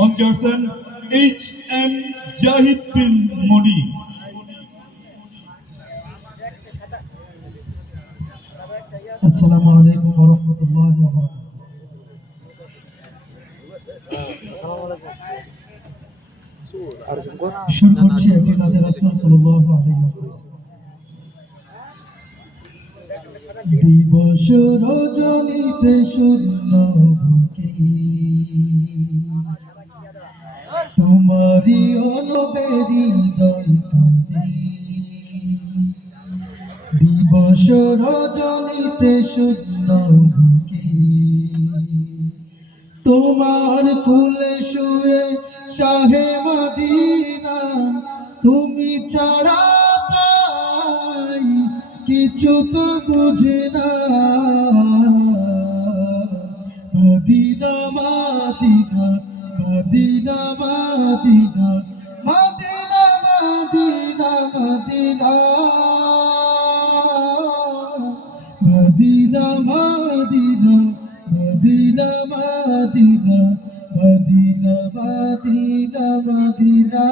মঞ্চে আসছেন H M Zahid বিন মোদি আসসালামু আলাইকুম রহমতুল্লাহ দিবস রজনীতে শূন্য অনুবেরি দয় দিবস রজনীতে শূন্য তোমার কুলে শুয়ে শাহে মদিনা, তুমি ছাড়া কিছু তো বুঝে না। মদিনা মাদিনা মদিনা মাদিনা মদিনা মদিনা মদিনা মদিনা মদিনা মদিনা মদিনা মদিনা মদিনা মদিনা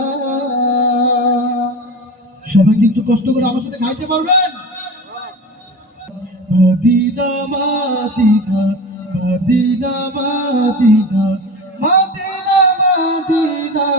সবাই কি একটু কষ্ট করে আমার সাথে খাইতে পারবেন মদিনা মদিনা মদিনা